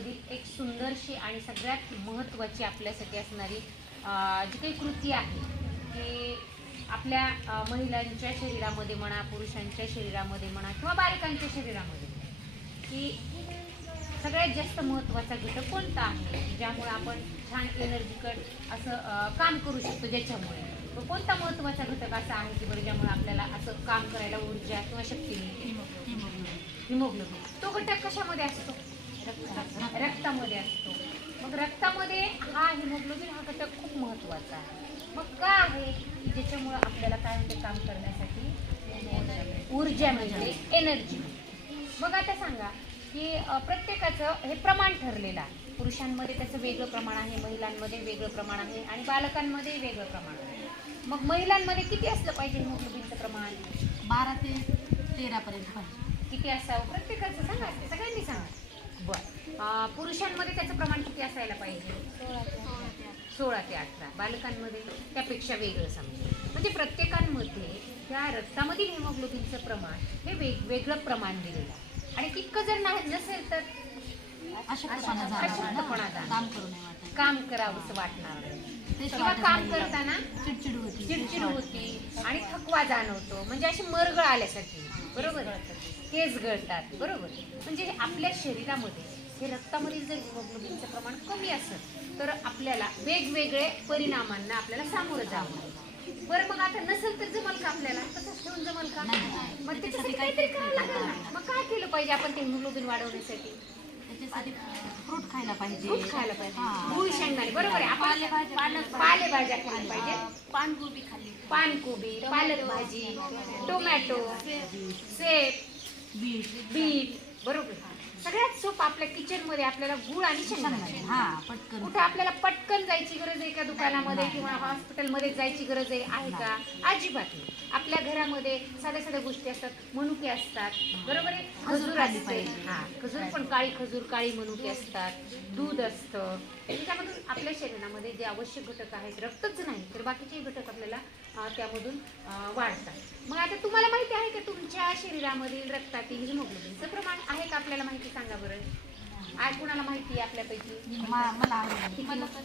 मधील एक सुंदरशी आणि सगळ्यात महत्त्वाची आपल्यासाठी असणारी जी काही कृती आहे की आपल्या महिलांच्या शरीरामध्ये म्हणा पुरुषांच्या शरीरामध्ये म्हणा किंवा बालकांच्या शरीरामध्ये की सगळ्यात जास्त महत्त्वाचा घटक कोणता आहे ज्यामुळे आपण छान एनर्जीकट असं काम करू शकतो ज्याच्यामुळे? तो कोणता महत्त्वाचा घटक असा आहे की बरं ज्यामुळे आपल्याला असं काम करायला ऊर्जा किंवा शक्ती मिळते? हिमोग्लोबिन. तो घटक कशामध्ये असतो? रक्तामध्ये. असतो. मग रक्तामध्ये हा हिमोग्लोबिन हा घटक खूप महत्त्वाचा आहे. मग का आहे? की ज्याच्यामुळं आपल्याला काय म्हणते काम करण्यासाठी? ऊर्जा मिळते एनर्जी मग आता सांगा की प्रत्येकाचं हे प्रमाण ठरलेलं आहे. पुरुषांमध्ये त्याचं वेगळं प्रमाण आहे महिलांमध्ये वेगळं प्रमाण आहे आणि बालकांमध्ये वेगळं प्रमाण आहे. मग महिलांमध्ये किती असलं पाहिजे हिमोग्लोबिनचं प्रमाण? बारा ते तेरा पर्यंत पाहिजे. किती असावं? प्रत्येकाचं सांगा सगळ्यांनी सांगा. बरं. पुरुषांमध्ये त्याचं प्रमाण किती असायला पाहिजे? सोळा ते अठरा. बालकांमध्ये त्यापेक्षा वेगळं समजा म्हणजे प्रत्येकांमध्ये त्या रक्तामधील हिमोग्लोबिनचं प्रमाण हे वेगवेगळं प्रमाण दिलेलं आहे. आणि तितकं जर नाही नसेल तर अशक्तपणा. काम काम करावंसं वाटणार किंवा काम करताना चिडचिड होती चिडचिड होती आणि थकवा जाणवतो. म्हणजे अशी मरगळ आल्यासारखी. बरोबर? केस गळतात बरोबर? म्हणजे आपल्या शरीरामध्ये हे रक्तामधील जर हिमोग्लोबिनचं प्रमाण कमी असेल तर आपल्याला वेगवेगळे परिणामांना आपल्याला सामोरं जावं. बरं मग आता नसेल तर जमल का आपल्याला? तसंच ठेवून जमल का. मग त्याच्यासाठी काहीतरी करावं लागेल ना. मग काय केलं पाहिजे आपण ते हिमोग्लोबिन वाढवण्यासाठी? त्याच्यासाठी फ्रूट खायला पाहिजे. दूध खायला पाहिजे. गुळ शेंगदाणे बरोबर आहे. आपण पालेभाज्या खायला पाहिजे. पानगोबी खाल्ली. पानकोबी पालक भाजी टोमॅटो सेप बीट. बीट बरोबर. सगळ्यात सोपं आपल्या किचनमध्ये आपल्याला गुळ आणि शेंगदाणे हा पटकन. कुठं आपल्याला पटकन जायची गरज आहे का दुकानामध्ये किंवा हॉस्पिटलमध्ये जायची गरज आहे आहे का? अजिबात नाही. आपल्या घरामध्ये साध्या साध्या गोष्टी असतात मनुके असतात. बरोबर आहे? खजूर असते. हा खजूर पण काळी खजूर काळी मनुके असतात. दूध असतं. त्याच्यामधून आपल्या शरीरामध्ये जे आवश्यक घटक आहेत रक्तच नाही तर बाकीचे घटक आपल्याला त्यामधून वाढतात. मग आता तुम्हाला माहिती आहे का तुमच्या शरीरामधील रक्तातील हिमोग्लोबिनचं प्रमाण आहे का आपल्याला माहिती सांगा बरं? आज कुणाला माहिती आहे आपल्यापैकी?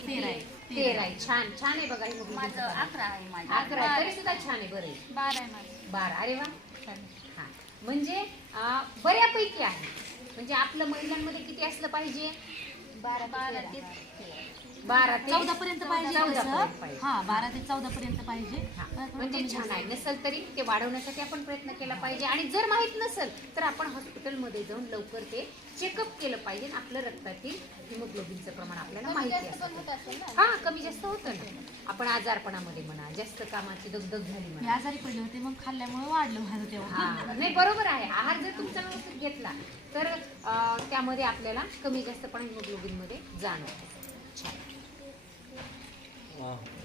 तेरा आहे. तेरा आहे. छान छान आहे बघा. अकरा आहे माझं अकरा आहे. तरी सुद्धा छान आहे बरं आहे. बारा आहे माझं. बारा. अरे वा. हा. म्हणजे अं, बऱ्यापैकी आहे. म्हणजे आपलं महिलांमध्ये किती असलं पाहिजे? बारा बारा ते बारा ते चौदा पर्यंत पाहिजे चौदा तसं. पर्यंत पाहिजे. हा बारा ते चौदा पर्यंत पाहिजे. हा, थोडं म्हणजे कमी छान जास्त. आहे. नसेल तरी ते वाढवण्यासाठी आपण प्रयत्न केला पाहिजे. आणि जर माहीत नसेल तर आपण हॉस्पिटलमध्ये जाऊन लवकर ते चेकअप केलं पाहिजे. आणि आपलं रक्तातील हिमोग्लोबिनचं प्रमाण आपल्याला माहिती असतं. हा कमी जास्त होतं ना. आपण आजारपणामध्ये म्हणा जास्त कामाची दगदग झाली मी म्हणा आजारी पडले होते मग खाल्ल्यामुळे वाढलं माझं तेव्हा. हा नाही बरोबर आहे. आहार जर तुमचा व्यवस्थित घेतला तर अं, त्यामध्ये आपल्याला कमी जास्त पण हिमोग्लोबिनमध्ये जाणवतं. छान वा